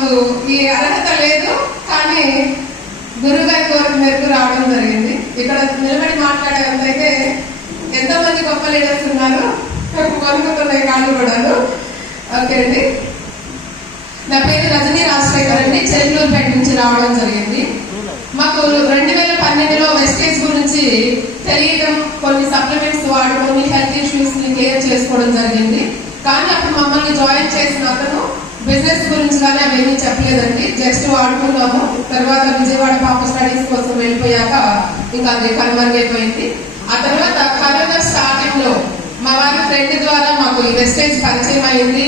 మాకు ఈ అర్హత లేదు, కానీ గురుగారి కోరిక మేరకు రావడం జరిగింది. ఇక్కడ నిలబడి మాట్లాడేంతైతే ఎంతమంది గొప్ప లీడర్స్ ఉన్నారు, కొనుక్కుతున్నాయి కాళ్ళు కూడాను. ఓకే అండి, నా పేరు రజనీ రాజశేఖర్ అండి, చెల్లూరుపేట నుంచి రావడం జరిగింది. మాకు 2012లో వెస్టేజ్ గురించి తెలియడం, కొన్ని సప్లిమెంట్స్ వాడుకొని హెల్త్ ఇష్యూస్ ని క్లియర్ చేసుకోవడం జరిగింది. కానీ అప్పుడు మమ్మల్ని జాయిన్ చేసిన అతను బిజినెస్ గురించి కానీ అవన్నీ చెప్పలేదండి, జస్ట్ వాడుకున్నాము. తర్వాత విజయవాడ పాప స్టడీస్ కోసం వెళ్ళిపోయాక ఇంకా అది కనుమరుగైపోయింది. ఆ తర్వాత కరోనా స్టార్టింగ్ లో మా వారి ఫ్రెండ్ ద్వారా మాకు ఈ వెస్టేజ్ పరిచయం అయింది.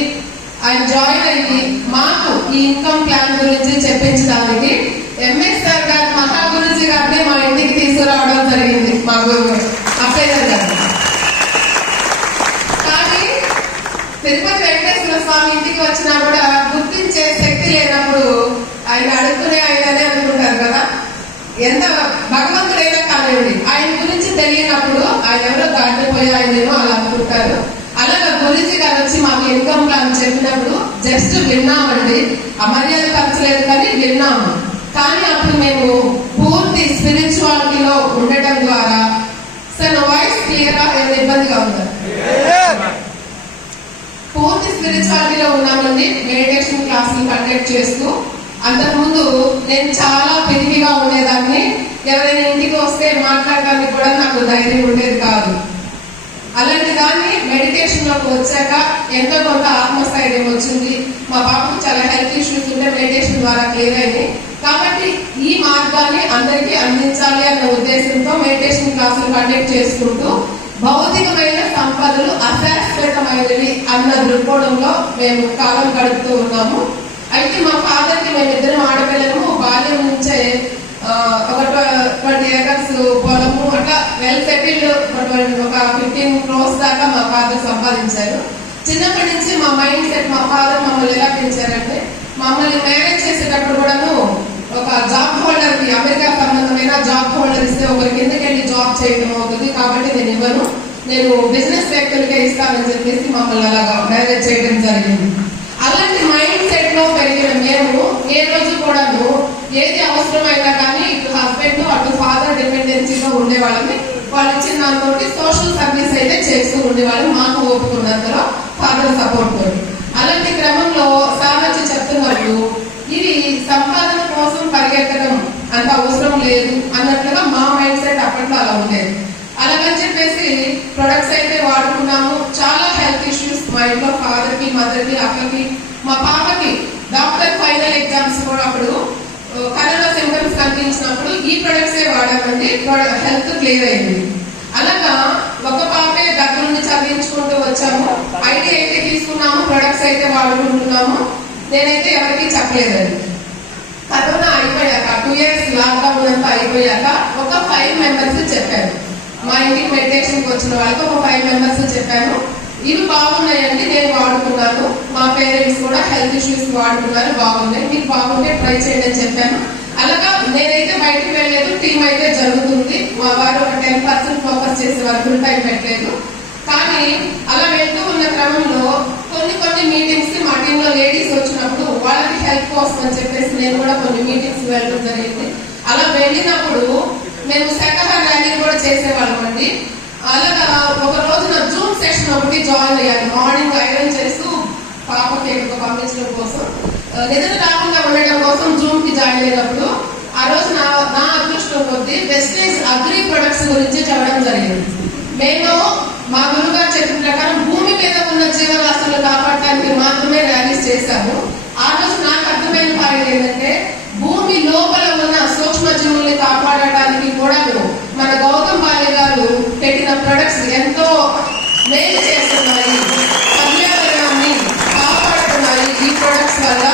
ఆయన జాయిన్ అయ్యి మాకు ఈ ఇన్కమ్ ప్లాన్ గురించి చెప్పించడానికి ఎంఎస్ఆర్ గారు మహాగురుజీ గారిని మా ఇంటికి తీసుకురావడం జరిగింది, మాకు అప్లైజర్ గారు. కానీ తిరుపతి వెంకటేశ్వర స్వామి ఇంటికి వచ్చినా కూడా గుర్తించే శక్తి లేనప్పుడు ఆయన అడుగుకునే ఆయననే అనుకుంటారు కదా. ఎంత భగవంతుడైనా కానివ్వండి, ఆయన గురించి తెలియనప్పుడు ఆయన ఎవరో దాటిపోయి ఆయనేమో అలా అనుకుంటారు. అలాగా గురుజీ గారు వచ్చి మాకు ఇన్కమ్ ప్లాన్ చెప్పినప్పుడు జస్ట్ విన్నామండి, అమర్యాద పరచలేదు కానీ విన్నాము. కానీ అప్పుడు మేము పూర్తి స్పిరిచువాలిటీలో ఉండటం ద్వారా, సార్ నా వాయిస్ క్లియరా, ఏమైనా ఇబ్బందిగా ఉందా? పూర్తి స్పిరిచువాలిటీలో ఉన్నామండి. మెడిటేషన్ క్లాసులు కండక్ట్ చేస్తూ, అంతకుముందు నేను చాలా పిరికిగా ఉండేదాన్ని. ఎవరైనా ఇంటికి వస్తే మాట్లాడడానికి కూడా నాకు ధైర్యం ఉండేది కాదు. అలాంటి దాన్ని మెడిటేషన్ లోకి వచ్చాక ఎంతో కొంత ఆత్మస్థైర్యం వచ్చింది. మా బాబుకు చాలా హెల్త్ ఇష్యూస్ ఉంటే మెడిటేషన్ ద్వారా క్లియర్ అయింది. కాబట్టి ఈ మార్గాన్ని అందరికీ అందించాలి అన్న ఉద్దేశంతో మెడిటేషన్ క్లాసులు కండక్ట్ చేసుకుంటూ భౌతికమైన సంపదలు అశాశ్వతమైనవి అన్న దృక్కోణంలో మేము కాలం గడుపుతూ ఉన్నాము. అయితే మా ఫాదర్ కి మేమిద్దరం ఆడపిల్లము, బాల్యం నుంచే ఒక 20 acres పొలము, అట్లా వెల్ సెటిల్డ్, ఒక 15 crores దాకా మా ఫాదర్ సంపాదించారు. చిన్నప్పటి నుంచి మా మైండ్ సెట్, మా ఫాదర్ మమ్మల్ని ఎలా పెంచారంటే, మమ్మల్ని మ్యారేజ్ చేసేటప్పుడు కూడాను ఒక జాబ్ హోల్డర్ కి, అమెరికా సంబంధమైన జాబ్ హోల్డర్ ఇస్తే ఒకరికి ఎందుకు వెళ్ళి జాబ్ చేయడం అవుతుంది, కాబట్టి నేను ఇవ్వను, నేను బిజినెస్ వ్యక్తులకే ఇస్తానని చెప్పేసి మమ్మల్ని అలాగా మ్యారేజ్ చేయడం జరిగింది. అలాంటి మైండ్ సెట్ లో పెరిగిన మేము ఏ రోజు కూడాను ఏది అవసరమైనా కానీ ఇటు హస్బెండ్ అటు ఫాదర్ డిపెండెన్సీగా ఉండేవాళ్ళని, వాళ్ళు ఇచ్చిన దాంతో సోషల్ సర్వీస్ అయితే చేస్తూ ఉండేవాళ్ళు, మాకు ఓపుకున్నంతలో ఫాదర్ సపోర్ట్ తోటి. అలాంటి క్రమంలో సామాజిక చెప్తున్నప్పుడు ఇది సంపాదన కోసం పరిగెత్తడం అంత అవసరం లేదు అన్నట్లుగా మా మైండ్ సెట్ అప్పట్లో అలా ఉండేది. అలాగని చెప్పేసి ప్రొడక్ట్స్ అయితే వాడుకున్నాము. చాలా హెల్త్ ఇష్యూస్ మా ఇంట్లో ఫాదర్ కి, మదర్ కి, అక్కకి, మా పాపకి డాక్టర్ ఫైనల్ ఎగ్జామ్స్ కూడా అప్పుడు కరోనా సింటమ్స్ కనిపించినప్పుడు ఈ ప్రొడక్ట్స్ వాడామండి, హెల్త్ క్లియర్ అయింది. అలాగా ఒక పాపే దగ్గర నుండి చదివించుకుంటూ వచ్చాము. ఐడియా అయితే తీసుకున్నాము, ప్రొడక్ట్స్ అయితే వాడుకుంటున్నాము. నేనైతే ఎవరికి చెప్పలేదండి. కరోనా అయిపోయాక 2 years లాక్డౌన్ అంతా అయిపోయాక ఒక 5 members చెప్పాను. మా ఇంటికి మెడిటేషన్కి వచ్చిన వాళ్ళకి ఒక 5 members చెప్పాను, ఇవి బాగున్నాయండి, నేను వాడుకున్నాను, మా పేరెంట్స్ కూడా హెల్త్ ఇష్యూస్ వాడుకున్నారు, బాగున్నాయి, మీకు బాగుంటే ట్రై చేయండి అని చెప్పాను. అలాగా నేనైతే బయటకు వెళ్ళలేదు, టీమ్ అయితే జరుగుతుంది. మా వారు ఒక 10% ఫోకస్ చేసేవారు, ఫుల్ టైం పెట్టలేదు. కానీ అలా వెళ్తూ ఉన్న క్రమంలో కొన్ని మీటింగ్స్ కి మా టీంలో లేడీస్ వచ్చినప్పుడు వాళ్ళకి హెల్ప్ కోసం అని చెప్పేసి నేను కూడా కొన్ని మీటింగ్స్ వెళ్ళడం జరిగింది. అలా వెళ్ళినప్పుడు మేము శాఖాహార ర్యాలీ కూడా చేసేవాళ్ళం అండి. అలాగా ఒక రోజున జూమ్ సెషన్ ఒకటి జాయిన్ అయ్యాను. మార్నింగ్ ఐరన్ చేస్తూ పాపకి పంపించడం కోసం, నిద్ర రాకుండా ఉండడం కోసం జూమ్ కి జాయిన్ అయినప్పుడు ఆ రోజు నా అదృష్టం కొద్దీ వెస్టేజ్ అగ్రి ప్రొడక్ట్స్ గురించి చెప్పడం జరిగింది. మేము మా గురుగారు చెప్పిన ప్రకారం భూమి మీద ఉన్న జీవరాశులను కాపాడటానికి మాత్రమే ర్యాలీస్ చేశాము. ఆ రోజు నాకు అర్థమైన పాయింట్ ఏంటంటే, భూమి లోపల ఉన్న సూక్ష్మ జీవుల్ని కాపాడటానికి కూడా మన గౌతమ్ బాలి గారు పెట్టిన ప్రొడక్ట్స్ ఎంతో మేలు చేస్తున్నాయి, పర్యావరణాన్ని కాపాడుతున్నాయి. ఈ ప్రొడక్ట్స్ వల్ల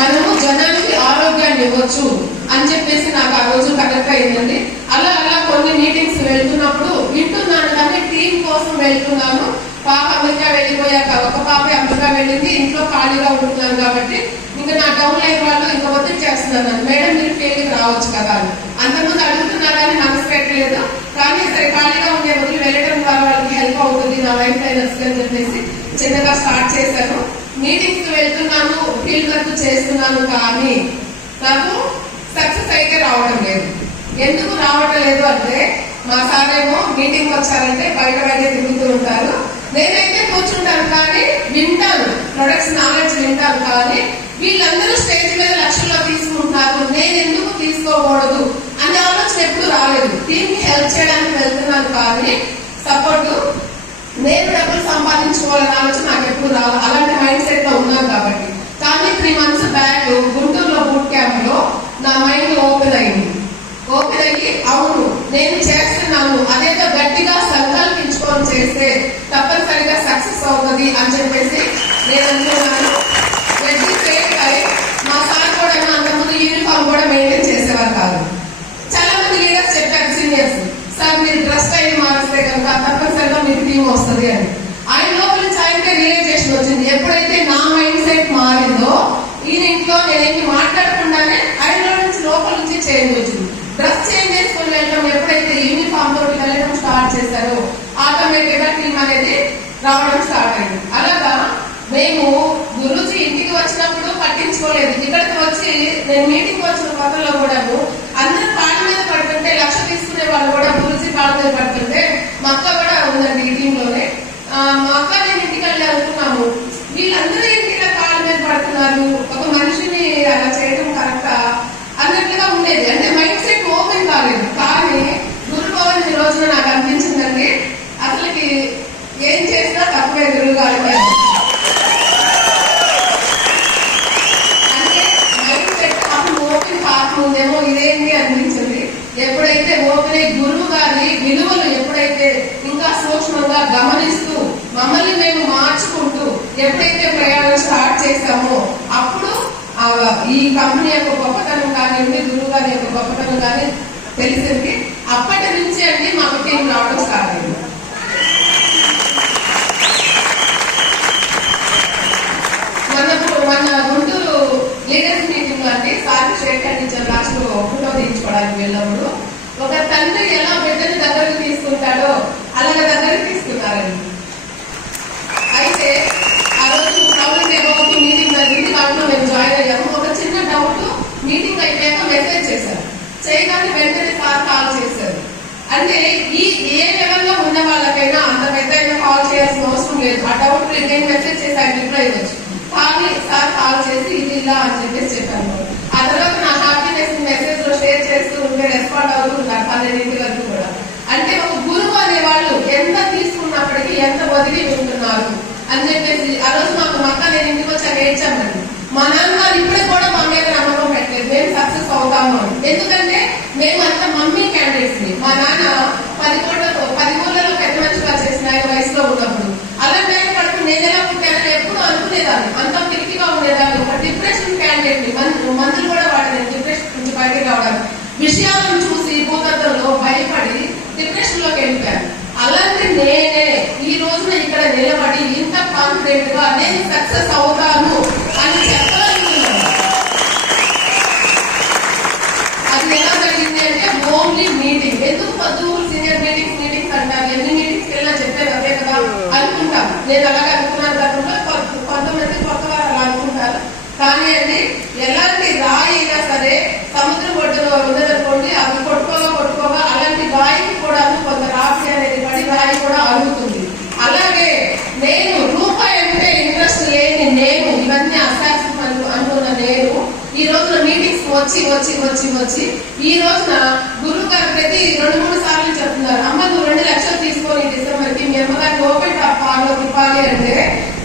మనము జనానికి ఆరోగ్యాన్ని ఇవ్వచ్చు అని చెప్పేసి నాకు ఆ రోజు కనెక్ట్ అయిందండి. అలా కొన్ని మీటింగ్స్ వెళ్తున్నప్పుడు వింటున్నాను, కానీ టీం కోసం వెళ్తున్నాను. పాప అమెరికా వెళ్ళిపోయాక ఒక పాప అమెరికా వెళ్ళింది, ఇంట్లో ఖాళీగా ఉంటున్నాను కాబట్టి ఇంకా నా డౌన్ లైన్ వాళ్ళు ఇంకా ఒత్తిడి చేస్తున్నాను, మేడం మీరు ఫీల్డ్కి రావచ్చు కదా అని. అంతకుముందు అడుగుతున్నా కానీ మనసు పెట్టలేదు. కానీ సరే ఖాళీగా ఉండే వదిలి వెళ్ళడం ద్వారా వాళ్ళకి హెల్ప్ అవుతుంది నా లైఫ్ లైన్ అని చెప్పేసి చిన్నగా స్టార్ట్ చేశాను. మీటింగ్స్ వెళ్తున్నాను, ఫీల్డ్ వర్క్ చేస్తున్నాను, కానీ నాకు సక్సెస్ అయితే రావడం లేదు. ఎందుకు రావడం లేదు అంటే మా సార్ ఏమో మీటింగ్ వచ్చారంటే బయట తిరుగుతూ ఉంటారు, నేనైతే కూర్చుంటాను కానీ వింటాను, ప్రొడక్ట్స్ నాలెడ్జ్ వింటాను, కానీ వీళ్ళందరూ స్టేజ్ మీద లక్షల్లో తీసుకుంటున్నారు, నేను ఎందుకు తీసుకోకూడదు అనే ఆలోచన ఎప్పుడు రాలేదు. టీమ్ కి హెల్ప్ చేయడానికి వెళ్తున్నాను కానీ సపోర్ట్ నేను డబ్బులు సంపాదించుకోవాలనే ఆలోచన నాకు ఎప్పుడు రాదు. అలాంటి మైండ్ సెట్ లో ఉన్నాను కాబట్టి. కానీ 3 months బ్యాక్ గుంటూరులో బూట్ క్యాంప్ లో నా మైండ్ ఓపెన్ అయ్యి అవును నేను చేస్తున్నాను, అదేదో గట్టిగా సంకల్పించుకొని చేస్తే తప్పనిసరిగా సక్సెస్ అవుతుంది అని చెప్పేసి నేను అనుకున్నాను. మా సార్ కూడా అంతకుముందు యూనిఫామ్ కూడా మెయింటైన్ చేసేవారు కాదు. చాలా మంది లీడర్స్ చెప్పారు, సీనియర్స్, సార్ మీరు డ్రెస్ స్టైల్ మారిస్తే కనుక తప్పనిసరిగా మీకు టీం వస్తుంది అని. ఆయన లోపల నుంచి ఆయనకే రియలైజేషన్ వచ్చింది. ఎప్పుడైతే నా మైండ్ సెట్ మారిందో ఈయన ఇంట్లో నేనేమి మాట్లాడకుండానే ఆయనలో నుంచి లోపల నుంచి చేంజ్ వచ్చింది. డ్రెస్ చేంజ్ చేసుకుని వెళ్ళడం, ఎప్పుడైతే యూనిఫామ్ తోటి వెళ్ళడం స్టార్ట్ చేశారో ఆటోమేటిక్ గా టీం అనేది రావడం స్టార్ట్ అయింది. అలాగా మేము గురుజీ ఇంటికి వచ్చినప్పుడు పట్టించుకోలేదు. ఇక్కడికి వచ్చి నేను మీటింగ్ వచ్చిన కొత్తలో కూడాను అందరూ కాళ్ళ మీద పడుతుంటే, లక్ష తీసుకునే వాళ్ళు కూడా గురుజీ కాళ్ళ మీద పడుతుంటే, మా అక్క కూడా ఉందండి ఈ టీంలోనే. మా అక్క నేను ఇంటికి వెళ్ళి అనుకున్నాము, వీళ్ళందరూ ఇంటికి కాళ్ళ మీద పడుతున్నారు, ఒక మనిషిని అలా చేయడం కరెక్టా అన్నట్లుగా ఉండేది. అంటే మైండ్ సెట్ ఓపెన్ కాలేదు. కానీ గురు భవన్ ఈ రోజున నాకు అనిపించిందండి, అసలుకి ఏం చేసినా తక్కువే గురువుగా అంటే మైండ్ సెట్ అప్పుడు ఓపెన్ కాకముందేమో ఇదేంటి అనిపించింది. ఎప్పుడైతే ఓపెన్ అయ్యి గురువు గారి విలువలు ఎప్పుడైతే ఇంకా సూక్ష్మంగా గమనిస్తూ మమ్మల్ని మేము మార్చుకుంటూ ఎప్పుడైతే ప్రయాణం స్టార్ట్ చేశామో అప్పుడు ఈ కంపెనీ యొక్క గొప్పతనం కానివ్వండి, గురువు గారి యొక్క గొప్పతనం కానీ తెలిసింది. అప్పటి నుంచి అండి మాకు టీం రావడం స్టార్ట్ అయింది. మన గుంటూరు లీడర్స్ మీటింగ్ లో అండి sir Shekhar teacher last photo తీయించుకోవడానికి వెళ్ళినప్పుడు ఒక తండ్రి ఎలా బిడ్డని దగ్గరకు తీసుకుంటాడో అలాగ దగ్గరకు తీసుకున్నారండి. అయితే ఆ రోజు మీటింగ్ జరిగింది, దాంట్లో మేము జాయిన్ అయ్యాము. ఒక చిన్న డౌట్ మీటింగ్ అయిపోయాక మెసేజ్ చేశారు, చేయగానే వెంటనే సార్ కాల్ చేశారు. అంటే ఏ లెవెల్లో ఉన్న వాళ్ళకైనా అంత పెద్ద కాల్ చేయాల్సిన అవసరం లేదు. ఆ డౌట్ నేను మెసేజ్ చేసి ఆయన రిప్లై ఇవ్వచ్చు, కానీ సార్ కాల్ చేసి ఇది ఇలా అని చెప్పేసి చెప్పాను. ఆ తర్వాత నా హ్యాపీనెస్ మెసేజ్ లో షేర్ చేస్తూ ఉంటే రెస్పాండ్ అవుతున్నారు 12 వరకు కూడా. అంటే ఒక గురువు అనే వాళ్ళు ఎంత తీసుకున్నప్పటికీ ఎంత వదిలి ఉంటున్నారు అని చెప్పేసి ఆ రోజు మాకు మక్క నేను ఇంటికి వచ్చాక ఏడ్చామండి. మా నాన్నగారు ఇప్పుడే కూడా మా మీద నమ్మకం పెట్టలేదు మేము సక్సెస్ అవుతాము అని. ఎందుకంటే మేమంతా మమ్మీ క్యాండిడేట్స్ ని. మా నాన్న 10 ఊళ్ళలో పెద్ద మనిషిగా చేసిన ఆయన వయసులో ఉన్నప్పుడు అలాంటి ఆయన పడుతూ నేను ఎలా పుట్టానని ఎప్పుడు అనుకునేదాన్ని, అంత పిరికిగా ఉండేదాన్ని. ఒక డిప్రెషన్ క్యాండిడేట్ ని, మందులు కూడా వాడలేదు డిప్రెషన్ నుంచి బయటకు రావడానికి. విషయాలను చూసి భూతత్వంలో భయపడి డిప్రెషన్ లోకి వెళ్ళిపోయాను. అలాంటి నేనే ఈ రోజున ఇక్కడ నిలబడి ఇంత కాన్ఫిడెంట్ గా నేను సక్సెస్ అవుతాను అని చెప్పగలుగుతున్నాను. అది ఎలా జరిగింది అంటే ఓన్లీ మీటింగ్. ఎందుకు పొద్దుగూరు సీనియర్ మీటింగ్స్ అంటారు, ఎన్ని మీటింగ్స్ వెళ్ళినా చెప్పేది అదే కదా అనుకుంటాం. నేను అలాగే అనుకున్నాను గతంలో, కొంతమంది కొత్త వారు అలా అనుకుంటారు. కానీ అండి ఎలాంటి రాయి అయినా సరే సముద్రం ఒడ్డులో ఉందనుకోండి, అది కొట్టుకోగా అలాంటి రాయికి కూడా కొంత రాసి అనేది పడి రాయి కూడా అరుగుతుంది. అలాగే నేను రూపాయి అంటే ఇంట్రెస్ట్ లేని నేను, ఇవన్నీ అశాస్త్రం అనుకున్న నేను ఈ రోజున మీటింగ్స్ వచ్చి ఈ రోజున గురువు గారు ప్రతి 2-3 సార్లు చెప్తున్నారు, అమ్మ నువ్వు 2 లక్షలు తీసుకొని డిసెంబర్కి మీ అమ్మగారిని ఓపెన్ టాప్ పార్లో తిప్పాలి అంటే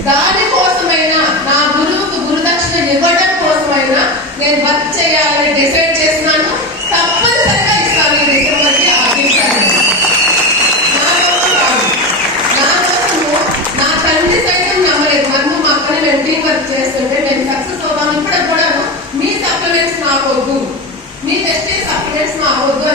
దానికోసమైనా నా గురువుకు గురుదక్షిణ ఇవ్వడం కోసమైనా నేను వర్క్ చేయాలని డిసైడ్ చేస్తున్నాను. తప్పనిసరిగా ఇస్తాను ఈ డిసెంబర్కి. నా తండ్రి సైతం నమ్మలేదు. మనము మా అక్కనే మేము టీం వర్క్ చేస్తుంటే మేము సక్సెస్ అవుతాము. ఇప్పటికి కూడా మీ సప్లిమెంట్స్ నాకొద్దు, మీ టెస్ట్ సప్లిమెంట్స్ నాకొద్దు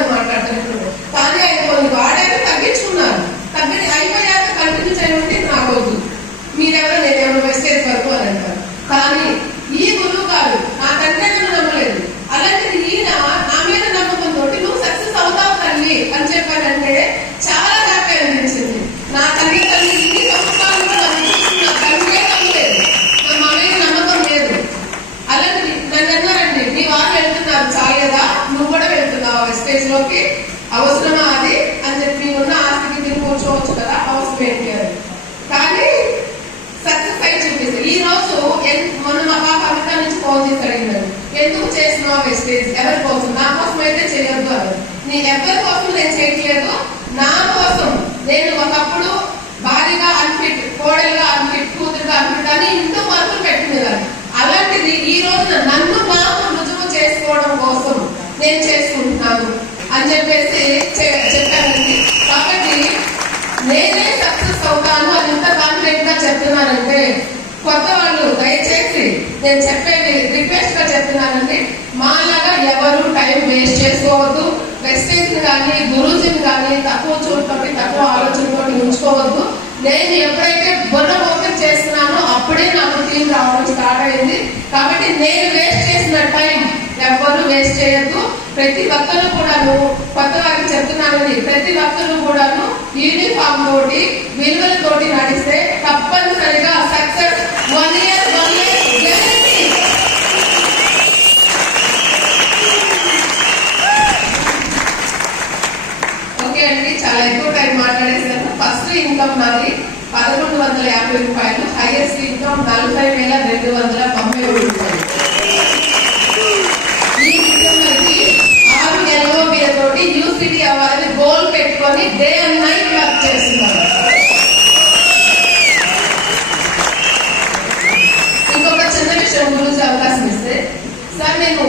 వెస్టేజ్ ఎవరి కోసం, నా కోసం అయితే చేయొద్దు అని. నీ ఎవరి కోసం నేను చేయట్లేదు, నా కోసం. నేను ఒకప్పుడు భారీగా అన్ఫిట్, కోడలుగా అన్ఫిట్, కూతురుగా అన్ఫిట్ అని ఇంట్లో మార్పులు పెట్టుకునేదాన్ని. అలాంటిది ఈ రోజున నన్ను నాకు రుజువు చేసుకోవడం కోసం నేను చేసుకుంటున్నాను అని చెప్పేసి చెప్పానండి. కాబట్టి నేనే సక్సెస్ అవుతాను అని ఇంత కాన్ఫిడెంట్ గా చెప్తున్నానంటే, కొత్త వాళ్ళు దయచేసి నేను చెప్పేది రిక్వెస్ట్ గా చెప్తున్నానండి, మాలాగా ఎవరు టైం వేస్ట్ చేసుకోవద్దు. వెస్టేజ్ కానీ గురూజీని కానీ తక్కువ చూడటం తక్కువ ఆలోచనతో ఉంచుకోవద్దు. నేను ఎప్పుడైతే బుర్ర ఓపెన్ చేస్తున్నానో అప్పుడే నాకు టీం రావడం స్టార్ట్ అయింది. కాబట్టి నేను వేస్ట్ చేసిన టైం ఎవరు వేస్ట్ చేయొద్దు. ప్రతి ఒక్కరు కూడాను, కొత్త వారికి చెప్తున్నానండి, ప్రతి ఒక్కరు కూడాను యూనిఫామ్ తోటి విలువలతోటి నడిస్తే తప్పనిసరిగా సక్సెస్ 1 year గ్యారెంటీ. ఓకే అండి, చాలా ఎక్కువ టైం మాట్లాడేసాను. ఫస్ట్ ఇన్కమ్ నాది 1150 రూపాయలు, హైయెస్ట్ ఇన్కమ్ 40,290 రూపాయలు. ఈ డిసెంబర్కి 6 LOB తోటి యూసిటీ అవ్వాలని గోల్ పెట్టుకొని డే అండ్ నైట్ వర్క్ చేస్తున్నారు. ఇంకొక చిన్న విషయం గురించి అవకాశం ఇస్తే, సార్ నేను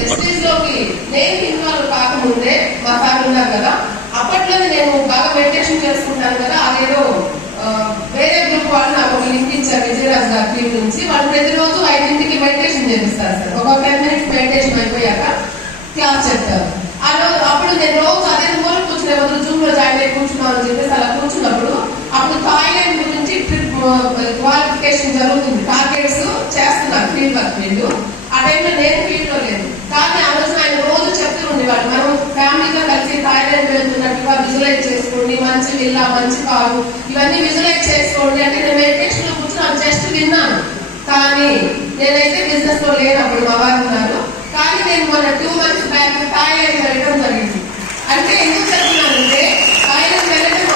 వెస్టేజ్ లోకి నేను ఇన్వాల్వ్ కాకముందే మా సార్ ఉన్నారు కదా, అప్పట్లోనే నేను బాగా మెడిటేషన్ చేసుకుంటాను కదా, అదేదో వేరే గ్రూప్ వాళ్ళు నాకు ఒక లింక్ ఇచ్చారు విజయరాజ్ గారి టీం నుంచి. వాళ్ళు ప్రతిరోజు 5ంటికి మెడిటేషన్ చేపిస్తారు సార్. ఒక 10 minutes మెడిటేషన్ అయిపోయాక క్లాస్ చెప్తారు. అప్పుడు నేను రోజు అదే మూల కూర్చునే బదులు జూమ్ లో జాయిన్ అయి కూర్చున్నాను అని చెప్పేసి అలా కూర్చున్నప్పుడు అప్పుడు థాయిలాండ్ గురించి ట్రిప్ క్వాలిఫికేషన్ జరుగుతుంది, టార్గెట్స్ చేస్తున్నారు ఫీల్డ్ వర్క్ వీళ్ళు. ఆ టైంలో నేను ఫీల్డ్ లో లేదు, కానీ ఆ రోజు ఆయన రోజు చెప్తూ ఉండేవాళ్ళు, మనం ఫ్యామిలీతో కలిసి థాయిలాండ్ వెళ్తున్నట్టుగా విజువలైజ్ చేసుకోండి, మంచి విల్లా, మంచి కారు, ఇవన్నీ విజువలైజ్ చేసుకోండి అంటే నేను మెడిటేషన్ లో కూర్చున్నాను, జస్ట్ విన్నాను. కానీ నేనైతే బిజినెస్ లో లేనప్పుడు మా వారు ఉన్నారు. కానీ నేను మన 2 months బ్యాక్ థాయిలాండ్ వెళ్ళడం జరిగింది. అంటే ఎందుకు చెప్తున్నానంటే, థాయిలాండ్ వెళ్ళడం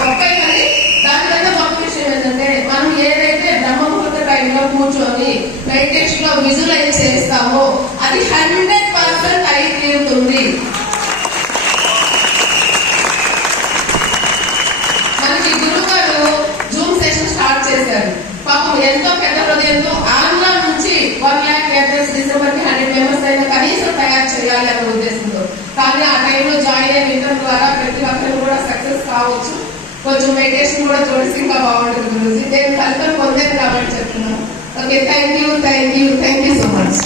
గొప్పే, కానీ దానికన్నా గొప్ప విషయం ఏంటంటే, మనం ఏదైతే బ్రహ్మముహూర్త టైంలో కూర్చొని మెడిటేషన్ లో విజువలైజ్ చేస్తామో అది 100% అయి తీరుతుంది. మనకి గురువు గారు జూమ్ సెషన్ స్టార్ట్ చేశారు. పాపం ఎంతో పెద్ద హృదయంతో ఆంధ్ర నుంచి 1 lakh అడ్రస్ డిసెంబర్కి 100 members అయినా కనీసం తయారు చేయాలి అనే ఉద్దేశంతో. కానీ ఆ టైంలో జాయిన్ అయిన విధానం ద్వారా ప్రతి ఒక్కరు కూడా సక్సెస్ కావచ్చు. కొంచెం మెడిటేషన్ కూడా జోడిస్తే ఇంకా బాగుంటుంది గురించి. నేను ఫలితం పొందాను కాబట్టి చెప్తున్నాను. Okay, thank you so much.